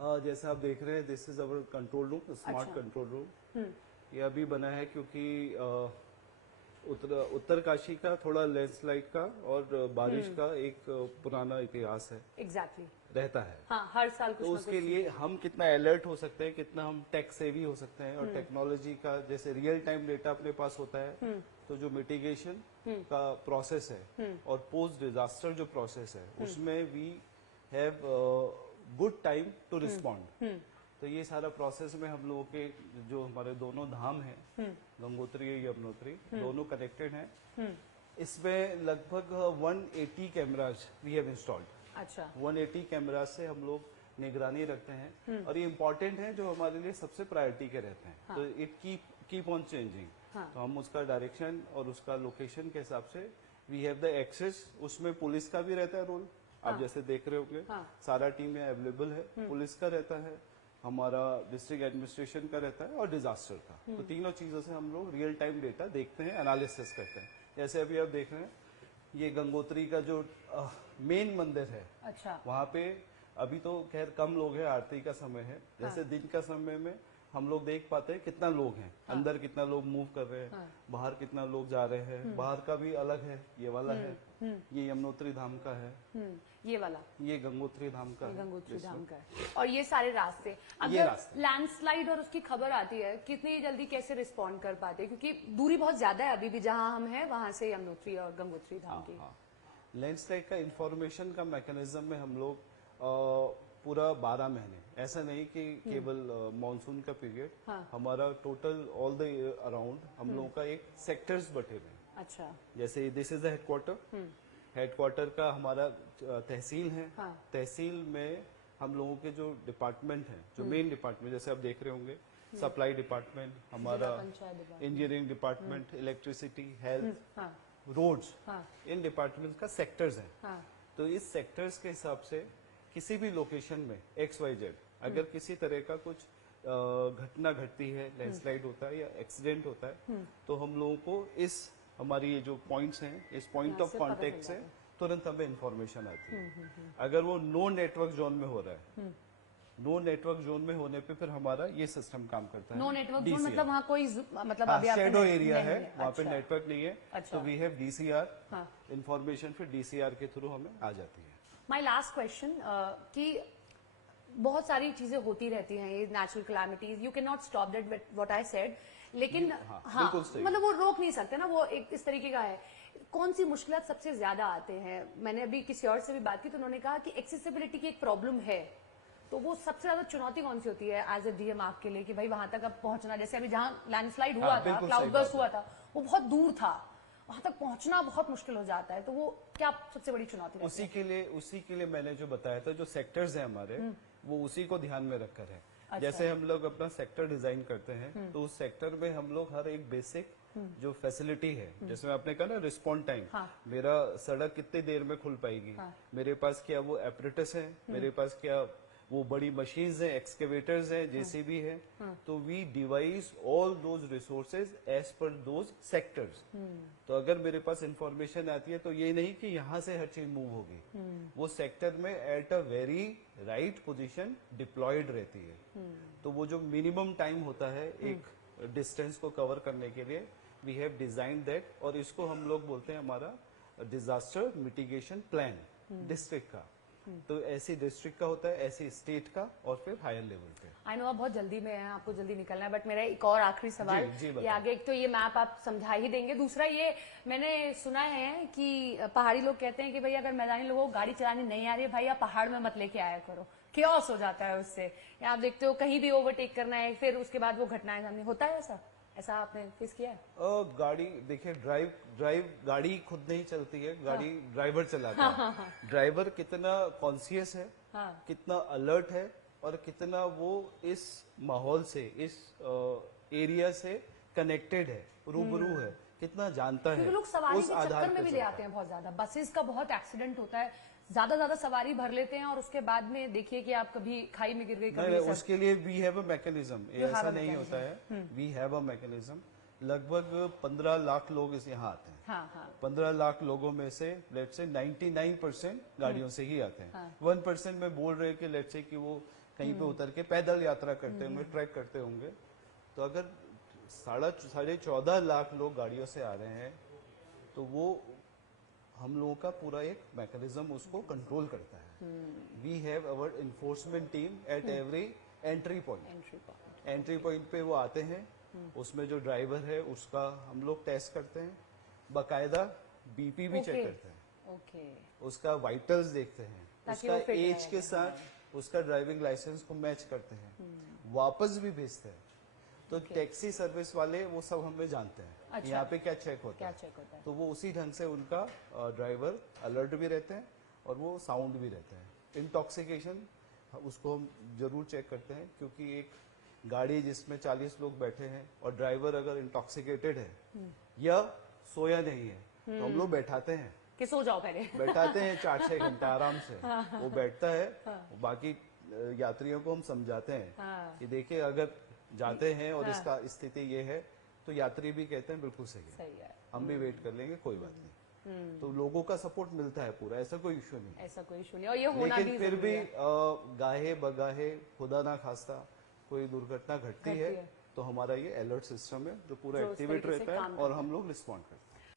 जैसा आप देख रहे हैं, this is our control room, smart control room. ये अभी बना है क्योंकि उत्तरकाशी का थोड़ा लैंडस्लाइड का और बारिश का एक पुराना इतिहास है, एग्जैक्टली रहता है। हाँ, हर साल कुछ तो ना उसके कुछ लिए हम कितना अलर्ट हो सकते हैं, कितना हम टेक सेवी हो सकते हैं, और टेक्नोलॉजी का जैसे रियल टाइम डेटा अपने पास होता है, तो जो मिटिगेशन का प्रोसेस है और पोस्ट डिजास्टर जो प्रोसेस है, उसमें we have good time to respond. तो ये सारा प्रोसेस में हम लोगों के जो हमारे दोनों धाम हैं, गंगोत्री और यमुनोत्री, दोनों कनेक्टेड हैं। इसमें लगभग 180 कैमराज वी हैव इंस्टॉल्ड। अच्छा, 180 कैमरा से हम लोग निगरानी रखते हैं, और ये इम्पोर्टेंट है, जो हमारे लिए सबसे प्रायोरिटी के रहते हैं। तो इट कीप ऑन चेंजिंग। तो हम उसका डायरेक्शन और उसका लोकेशन के हिसाब से वी हैव द एक्सेस। उसमें पुलिस का भी रहता है रोल, आप जैसे देख रहे होंगे, सारा टीम यहाँ अवेलेबल है। पुलिस का रहता है, हमारा डिस्ट्रिक्ट एडमिनिस्ट्रेशन का रहता है, और डिजास्टर का। तो तीनों चीजों से हम लोग रियल टाइम डेटा देखते हैं, एनालिसिस करते हैं। जैसे अभी आप देख रहे हैं, ये गंगोत्री का जो मेन मंदिर है, अच्छा, वहाँ पे अभी तो खैर कम लोग हैं, आरती का समय है। जैसे दिन का समय में हम लोग देख पाते हैं कितना लोग हैं, अंदर कितना लोग मूव कर रहे हैं, बाहर कितना लोग जा रहे हैं। बाहर का भी अलग है, ये वाला है, ये यमुनोत्री धाम का है, ये वाला, ये गंगोत्री धाम का है, गंगोत्री धाम का है। और ये सारे रास्ते, ये अगर रास्ते। लैंडस्लाइड और उसकी खबर आती है, कितनी जल्दी कैसे रिस्पॉन्ड कर पाते हैं? क्योंकि दूरी बहुत ज्यादा है अभी भी, जहां हम हैं वहां से यमुनोत्री और गंगोत्री धाम की। लैंडस्लाइड का इंफॉर्मेशन का मैकेनिज्म में हम लोग पूरा 12 महीने, ऐसा नहीं कि केवल मॉनसून का पीरियड, हमारा total all the year around हम लोगों का एक सेक्टर्स बटे हुए हैं। अच्छा, जैसे this is the headquarter, headquarter का हमारा तहसील है। तहसील में हम लोगों के जो डिपार्टमेंट हैं, जो मेन डिपार्टमेंट, जैसे आप देख रहे होंगे, सप्लाई डिपार्टमेंट, हमारा engineering department, electricity, health, roads, इन डिपार्टमेंट का सेक्टर्स हैं। तो इस सेक्टर्स के हिसाब से किसी भी लोकेशन में XYZ अगर किसी तरह का कुछ घटना घटती है, लैंडस्लाइड होता है या एक्सीडेंट होता है, तो हम लोगों को इस हमारी ये जो पॉइंट्स हैं, इस पॉइंट ऑफ कांटेक्ट से तुरंत हमें इंफॉर्मेशन आती है। अगर वो नो नेटवर्क जोन में हो रहा है, नो नेटवर्क जोन में होने पे फिर हमारा ये सिस्टम काम करता है। नो नेटवर्क जोन मतलब वहाँ कोई मतलब अभी शेडो एरिया है, वहाँ पे नेटवर्क नहीं है, अच्छा। तो वी हैव DCR, इंफॉर्मेशन फिर DCR के थ्रू हमें आ जाती है। माई लास्ट क्वेश्चन, कि बहुत सारी चीजें होती रहती हैं, ये natural calamities, you can not stop that what I said, लेकिन हाँ मतलब वो रोक नहीं सकते ना, वो एक इस तरीके का है। कौन सी मुश्किलात सबसे ज्यादा आते हैं? मैंने अभी किसी और से भी बात की तो उन्होंने कहा कि एक्सेसिबिलिटी की एक प्रॉब्लम है, तो वो सबसे ज्यादा चुनौती कौन सी होती है एज ए DM आपके लिए, कि भाई वहां तक अब पहुंचना? जैसे अभी जहाँ लैंडस्लाइड हुआ था, क्लाउड बर्स्ट हुआ था, वो बहुत दूर था, वहां तक पहुंचना बहुत मुश्किल हो जाता है, तो वो क्या सबसे बड़ी चुनौती उसी के लिए मैंने जो बताया था, जो सेक्टर्स हैं हमारे, वो उसी को ध्यान में रखकर है। अच्छा। जैसे हम लोग अपना सेक्टर डिजाइन करते हैं, तो उस सेक्टर में हम लोग हर एक बेसिक जो फैसिलिटी है, जैसे आपने कहा ना रिस्पॉन्ड टाइम, मेरा सड़क कितनी देर में खुल पाएगी, मेरे पास क्या वो एपरेटस है, मेरे पास क्या वो बड़ी मशीन्स हैं, एक्सकेवेटर्स हैं, JCB है, तो we devise all those resources as per those sectors. तो अगर मेरे पास इंफॉर्मेशन आती है, तो ये नहीं कि यहाँ से हर चीज मूव होगी, वो सेक्टर में at a very right position deployed रहती है। तो वो जो मिनिमम टाइम होता है एक डिस्टेंस को कवर करने के लिए, वी हैव डिजाइन दैट, और इसको हम लोग बोलते हैं हमारा डिजास्टर मिटिगेशन प्लान डिस्ट्रिक्ट का। तो ऐसी डिस्ट्रिक्ट का होता है, ऐसी स्टेट का, और फिर हायर लेवल पे। आई नो आप बहुत जल्दी में हैं, आपको जल्दी निकलना है, बट मेरा एक और आखिरी सवाल, ये आगे एक तो ये मैप आप समझा ही देंगे, दूसरा ये मैंने सुना है कि पहाड़ी लोग कहते हैं कि भाई अगर मैदानी लोगों को गाड़ी चलानी नहीं आ रही है, भाई आप पहाड़ में मत लेके आया करो, केओस हो जाता है उससे। या आप देखते हो कहीं भी ओवरटेक करना है, फिर उसके बाद वो घटनाएं सामने, होता है ऐसा आपने फेस किया है? गाड़ी देखिए, गाड़ी खुद नहीं चलती है, गाड़ी ड्राइवर चलाता है। ड्राइवर कितना कॉन्शियस है, कितना अलर्ट है, और कितना वो इस माहौल से, इस एरिया से कनेक्टेड है, रूबरू है, कितना जानता है, लोग सवारी के चक्कर में भी ले आते हैं बहुत ज्यादा। बसेस का बहुत एक्सीडेंट होता है, ज्यादा सवारी भर लेते हैं, और उसके बाद में देखिए कि आप कभी खाई में गिर गई, कभी उसके लिए वी हैव अ मैकेनिज्म, ऐसा नहीं होता है, वी हैव अ मैकेनिज्म। लगभग 15 लाख लोग इस यहाँ आते हैं। 15 लाख लोगों में से लेट्स से 99% गाड़ियों से ही आते हैं। 1% में बोल रहे कि लेट्स से कि वो कहीं पे उतर के पैदल यात्रा करते होंगे, ट्रैक करते होंगे। तो अगर 14.5 लाख लोग गाड़ियों से आ रहे हैं तो वो हम लोगों का पूरा एक मैकेनिज्म उसको कंट्रोल करता है। We have our enforcement team at every entry point पे वो आते हैं। उसमें जो ड्राइवर है उसका हम लोग टेस्ट करते हैं, बाकायदा बीपी भी चेक करते हैं, उसका वाइटल्स देखते हैं, उसका एज के साथ उसका ड्राइविंग लाइसेंस को मैच करते हैं, वापस भी भेजते हैं। तो टैक्सी सर्विस वाले वो सब हमें जानते हैं। अच्छा। यहाँ पे क्या चेक होता है, तो वो उसी ढंग से उनका ड्राइवर अलर्ट भी रहते हैं और वो साउंड भी रहते हैं। इंटॉक्सिकेशन उसको हम जरूर चेक करते हैं, क्योंकि एक गाड़ी जिसमें 40 लोग बैठे हैं और ड्राइवर अगर इंटॉक्सिकेटेड है या सोया नहीं है तो हम लोग बैठाते हैं कि सो जाओ पहले। बैठाते हैं 4-6 घंटा आराम से। वो बैठता है, बाकी यात्रियों को हम समझाते हैं कि देखिए अगर जाते हैं और इसका स्थिति ये है तो यात्री भी कहते हैं बिल्कुल सही है, हम भी वेट कर लेंगे, कोई बात नहीं। तो लोगों का सपोर्ट मिलता है पूरा, ऐसा कोई इश्यू नहीं। और ये होना भी लेकिन फिर भी गाहे बगाहे खुदा ना खास्ता कोई दुर्घटना घटती है तो हमारा ये अलर्ट सिस्टम है जो पूरा एक्टिवेट रहता है और हम लोग रिस्पॉन्ड करते हैं।